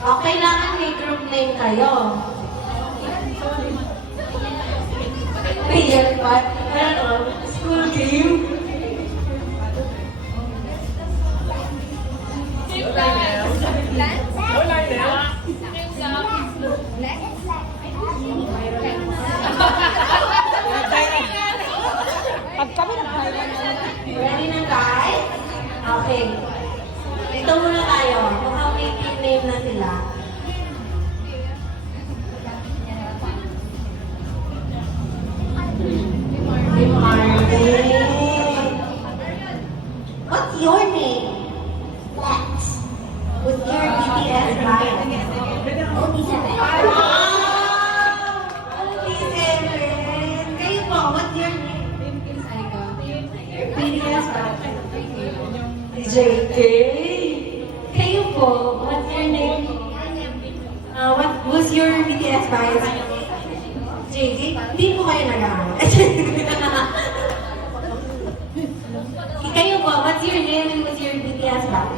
Kailangan may group name kayo. Real what? Ano? School game? Ready na guys? Okay. Dito muna tayo. Mukhang may team name na sila. Team Army. What's your name? Flex. What's your BTS bio? OT7. OT7. Kayo po, what's your name? BTS bio. JK. Kayo po, what's your name? What's your BTS bio? JK? Hindi po kayo nag-aaral. Kayo po, what's your name and what's your BTS bio?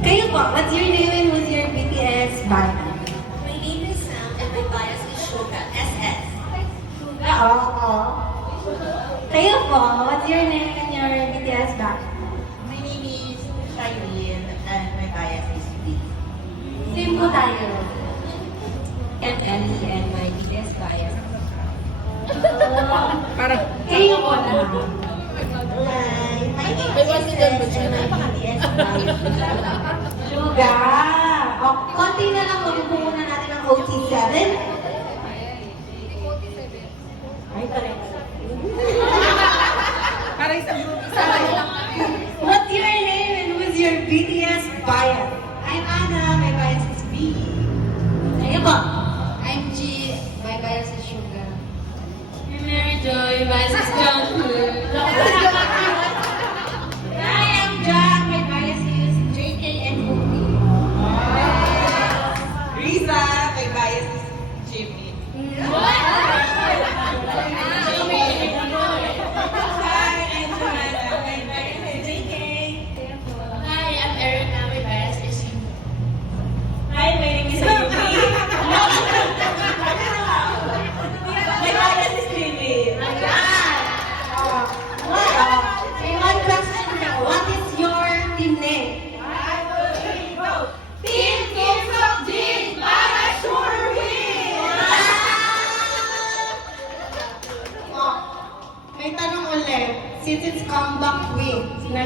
Kayo po, what's your name and what's your BTS bio? My name is Sam and my bias is Shoga, SS. Oo. Kayo po, what's your name and your BTS bio? My name is Shireen and my bias is B. Same po tayo. And Ellie and my BTS bias. Kayo po na. My name is SS and my BTS bias. Suga. O, konti na lang magpupunan natin ng OT7. Ay, pareho. Parang sa group. What's your name and who's your BTS bias? I'm Anna, my bias is B. Kayo po. I'm G, my bias is Shoga. I'm Mary Joy, bias is Jungkook. I am Jack, my bias is JK and Hopi. Risa, may bias is Jimmy. What? Hi, I'm Joanna. My bias is JK. Hi, I'm Erica, my bias is you. Hi, my name is Ruby. My bias is Jimmy. May one question now. What is your team name? Team Kids of Jean, para sure win! May tanong ulit. Since it's comeback week, na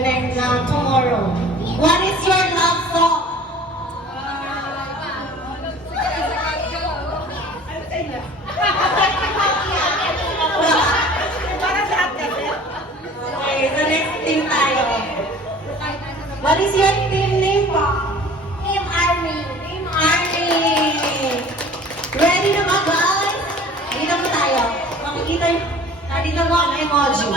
tomorrow. What is your love song? Okay, so next team tayo. What is your team name po? Team Army. Team Army! Ready na ba guys? Dito mo tayo. Makikita yung, dito mo ang emoji.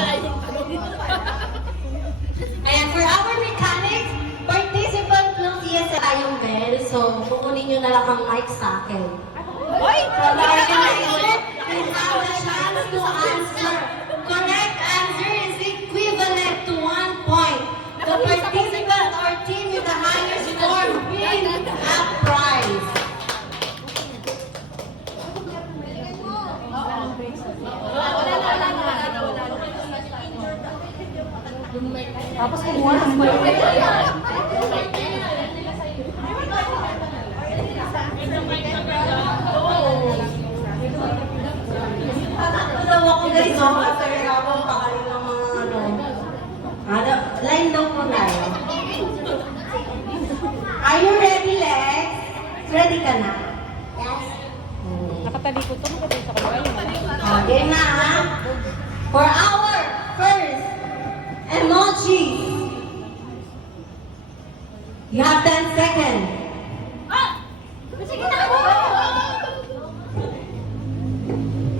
Ayan, for our mechanics, participant ng CSI tayong bell. So, kukunin nyo na lang ang mic sa akin. So, the organizer will have the chance to answer. Correct answer is equivalent to 1 point. The participant or team with the highest score win a prize. Tapos kumuha ng mic. Tawa ko guys, so kasi ako pakain ng mga line daw po tayo. Are you ready, Lex? Ready ka na? Nakatalikod to, makatalikod sa kanya. Game na ha? For our first emoji. You have 10 seconds.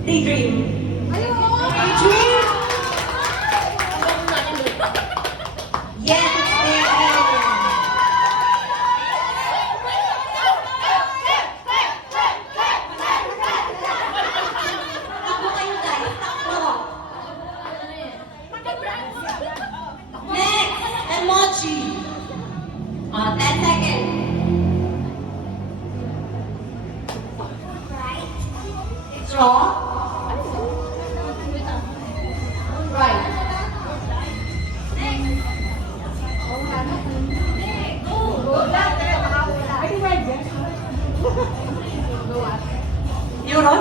Daydream. Daydream? Yes, it's daydream. Takbo kayo guys, takbo. Next, emoji. 10 seconds. Draw. Right. Yun?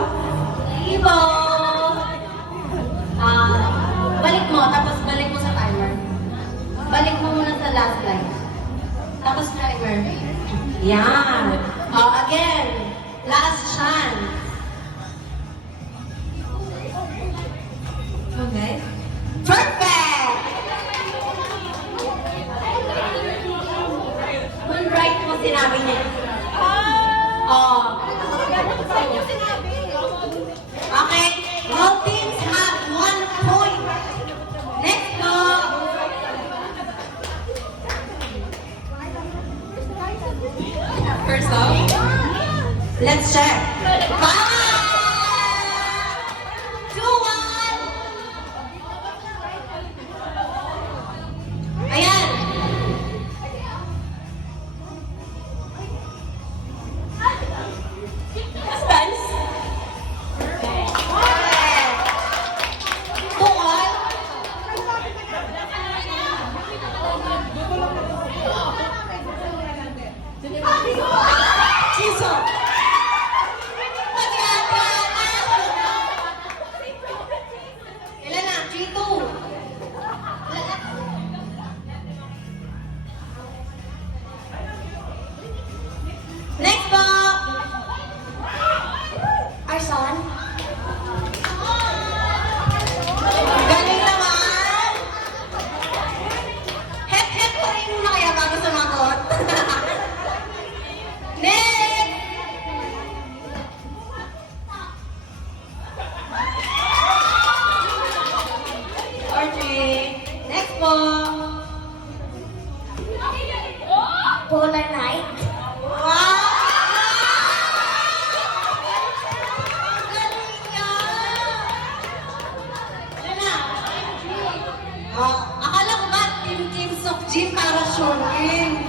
Ibo. Balik mo, tapos balik mo sa timer. Balik mo muna sa last line. Tapos timer. Yan. Again. Last chance. Okay. Perfect! Kung right mo sinabi niya. Okay. All teams have 1 point. Next go. First off, let's check. 5, 2, 1. Ayan. Spence. Perfect. 2, 1. Chiso. Ilan na? 3, 2. Next po. Arson. Galing naman. Hep-hep pa rin muna kaya bago sumagot. Next. Audrey. Next po. Polar night. Wow! Galing niya! Yan na. Akala ko ba Team Sokjin para Shorin?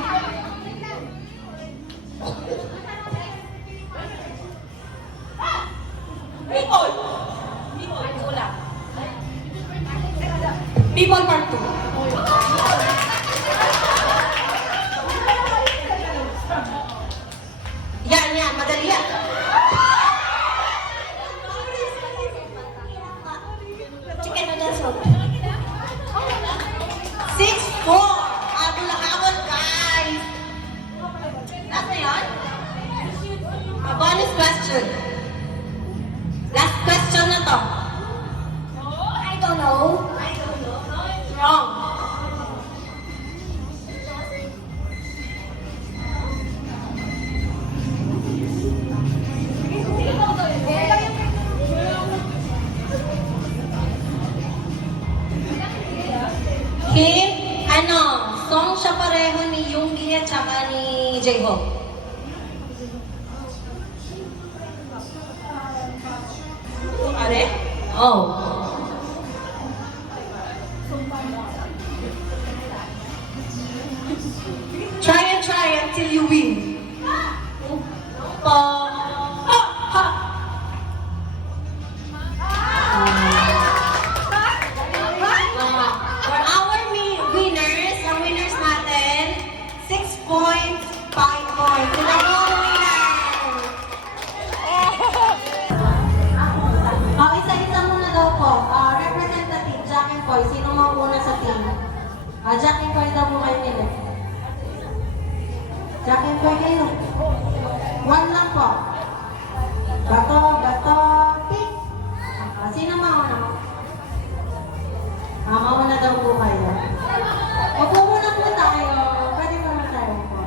People! People, kulang. People part 2. Yan, madali yan. Chicken noodle soup. 6-4. Habol-habol, guys. Last na yun? A bonus question. Last question na to. I don't know. It's wrong. Hint, song siya pareho ni Yoongi at saka ni J-Hope. Pare? Oh. Try until you win. Pa. Ha! Ha! For our winners, ang winners natin, 6 points, 5 points. Sila po ang winner! Isa-isa muna daw po. Representative, Jack and Koy. Sino mauna sa team? Jack and Koy daw po kayo nila. Jack and Koy kayo. 1 lang po. Bato, pick. Sino mauna? Mauna daw po kayo. Opo muna po tayo. Pwede mo na tayo po.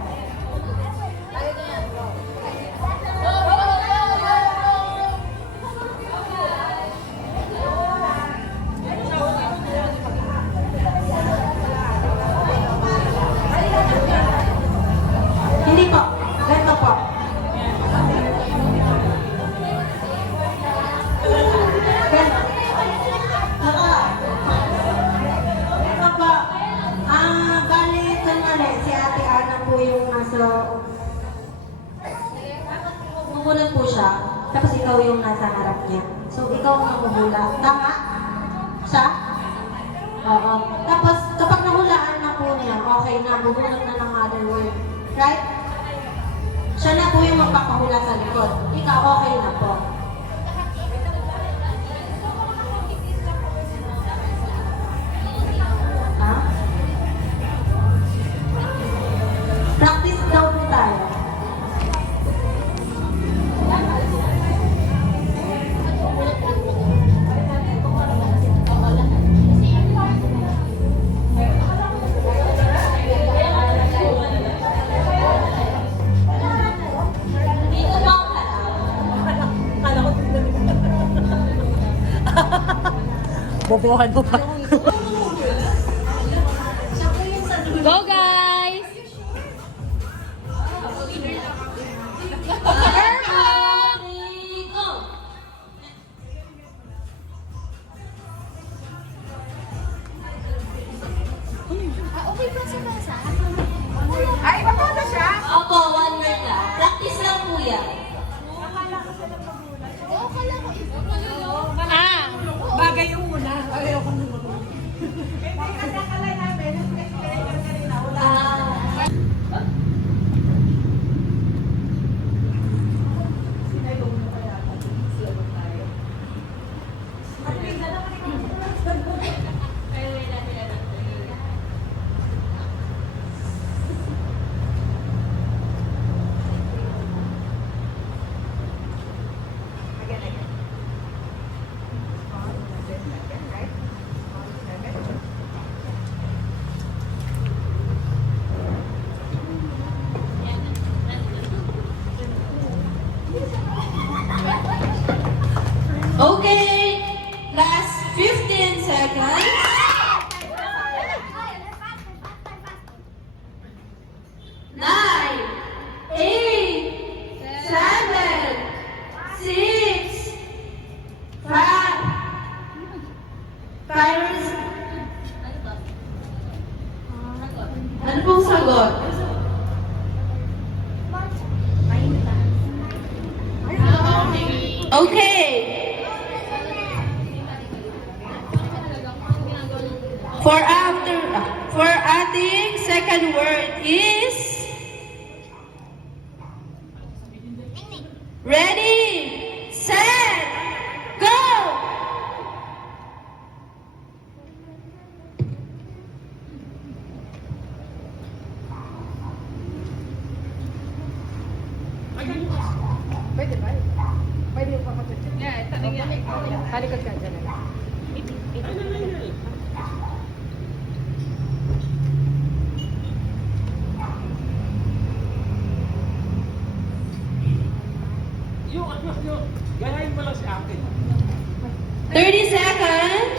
Hindi po. Ganito po. Ganito. bubunot po siya, tapos ikaw yung nasa harap niya. So, ikaw ang mahuhula. Tama? Siya? Oo. Tapos, kapag nahulaan na po niya, okay na, bubunot na ng other word. Right? Siya na po yung magpapahula sa likod. Ikaw, okay na po. Ha? Practice daw po tayo. Dito ba ang harap? Bobohan mo pa. Siya po yung sa dulo. Go guys! Go! Okay pa sa basa? Ay, papunta siya? Opo, 1 minute lang. Practice lang po yan. Akala ko iba. Ah! Bagay yung una. Ayoko na Ah, okay, last 15 seconds. 9, 8, 7, 6, 5, Virus. Ano pong sagot? Okay. For ating second word is ready, set, go. Pwede ba? Pwede yung kapatid. Talikod ka dyan. Ganahin mo lang si akin. 30 seconds.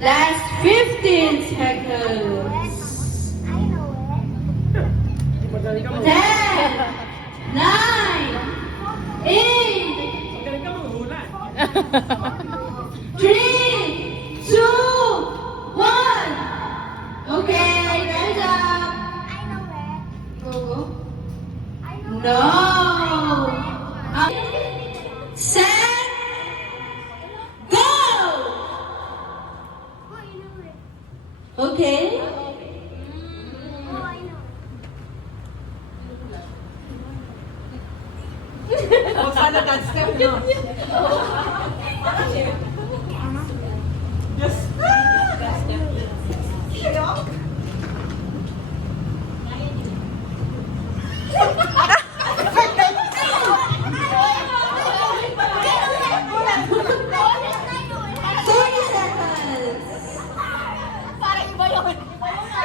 Last 15 seconds. 10, 9, 8, Magaling ka manghula. 3, 2, 1. Okay, hands up. Go, go. No. Set. Go. Okay. Huwag ka nag-step, no? Yes. Parang iba yun.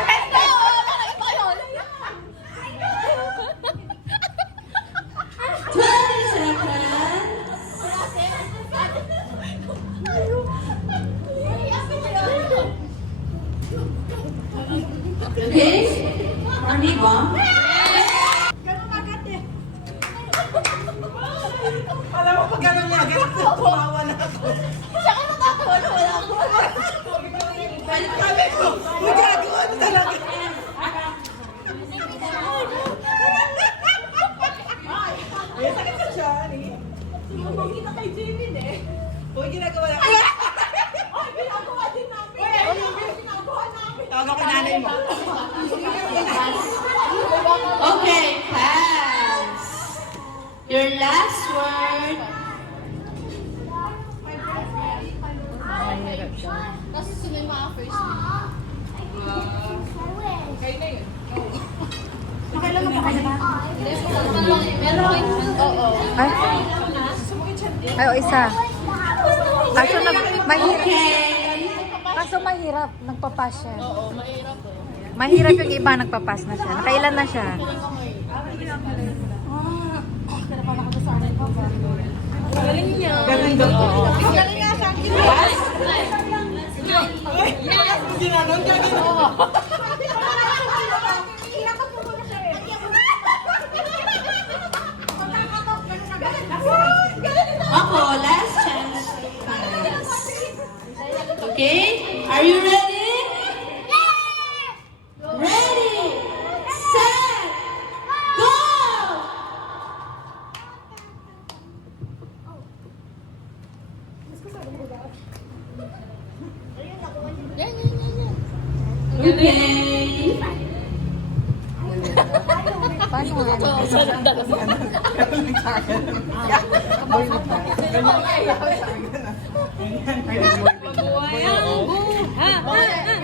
Ito! Parang iba yun. 20 seconds. Okay? Hindi ba? Alam mo, pag gano'n niya, ganito, tumawa na ako. Sabi ko, magagawa mo talaga. Ay, sakit ka siya, Ani. Sumubog kita kay Jimin eh. Uy, ginagawa na. Ay, ginagawa din namin. Ginagawa namin. Tawag ako nanay mo. Okay, pass. Your last word. Tapos sunod yung mga first name. Kayo na yun. Meron kayo. Oo. Ay. Ay, o isa. Kaso mahirap. Kaso mahirap. Nagpapas siya. Oo, mahirap eh. Mahirap yung iba, nagpapas na siya. Nakailan na siya? Galing niya. Galing daw. Galing nga sa akin. Yes! Ginanon ka, ginanon. Ako, last chance to pass. Okay? Are you ready? Ready, set, go! Okay. Paano nga?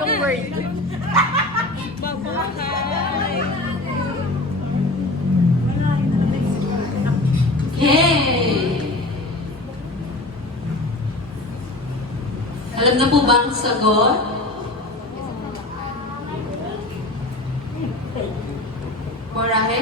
Yung word. Hey! Alam na po ba ang sagot? Morahe?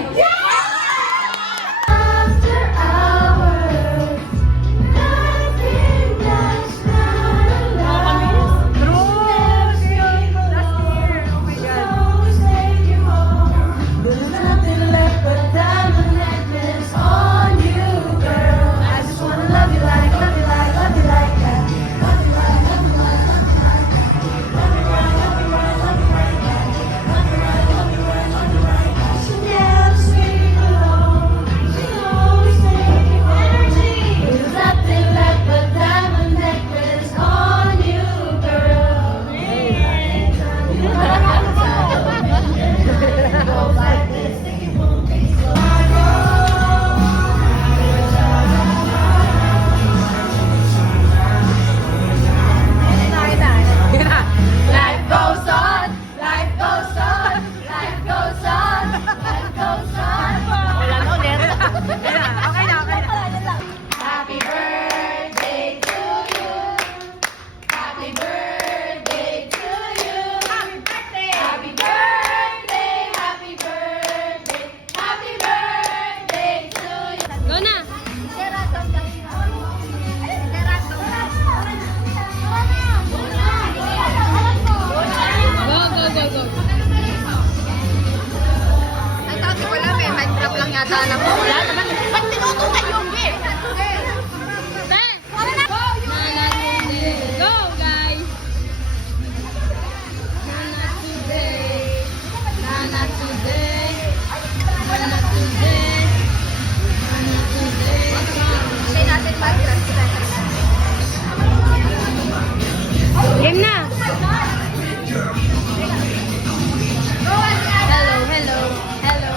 Game na! Hello, hello, hello.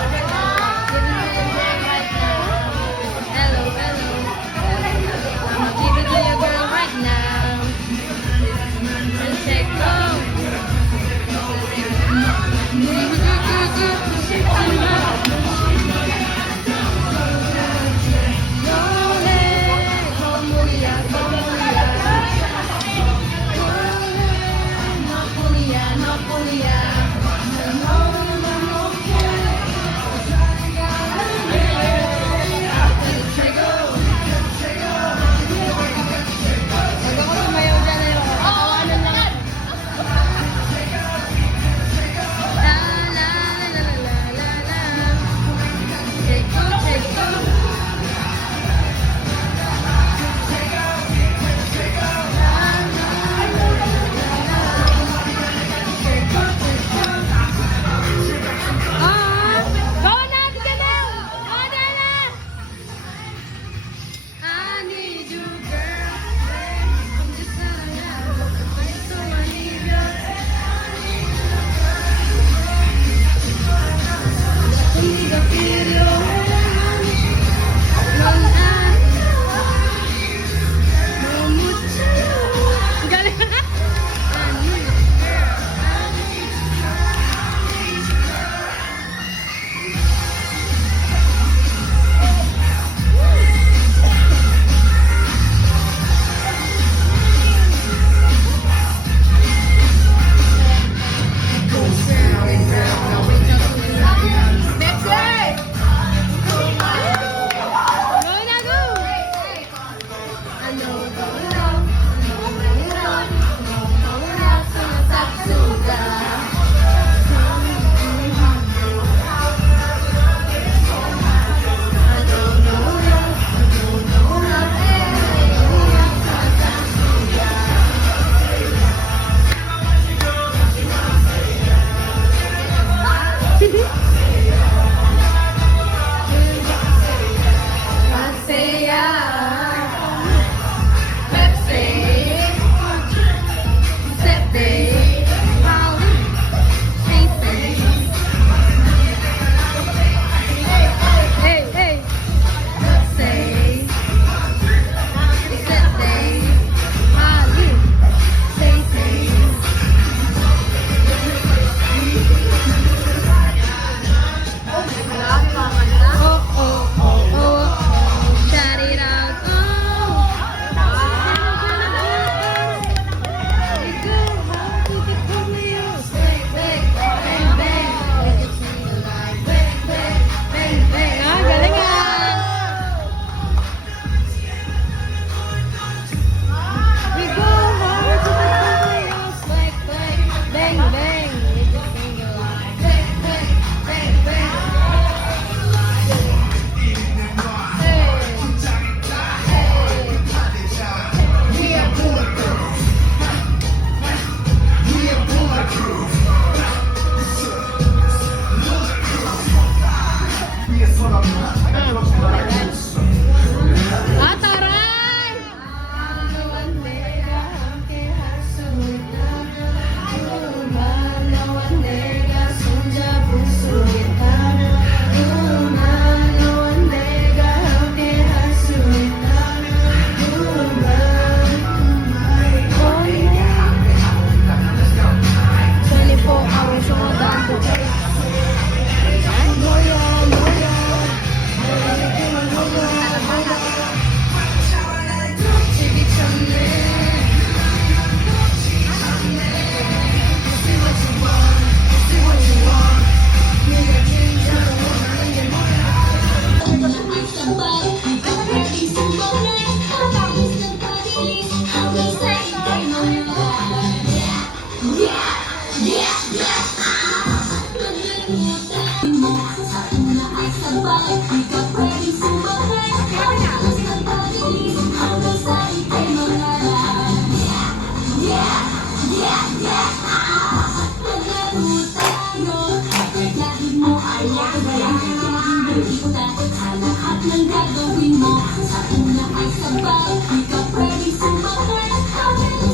Ng gagawin mo sa una ay sabay, di ka pwedeng sumakay.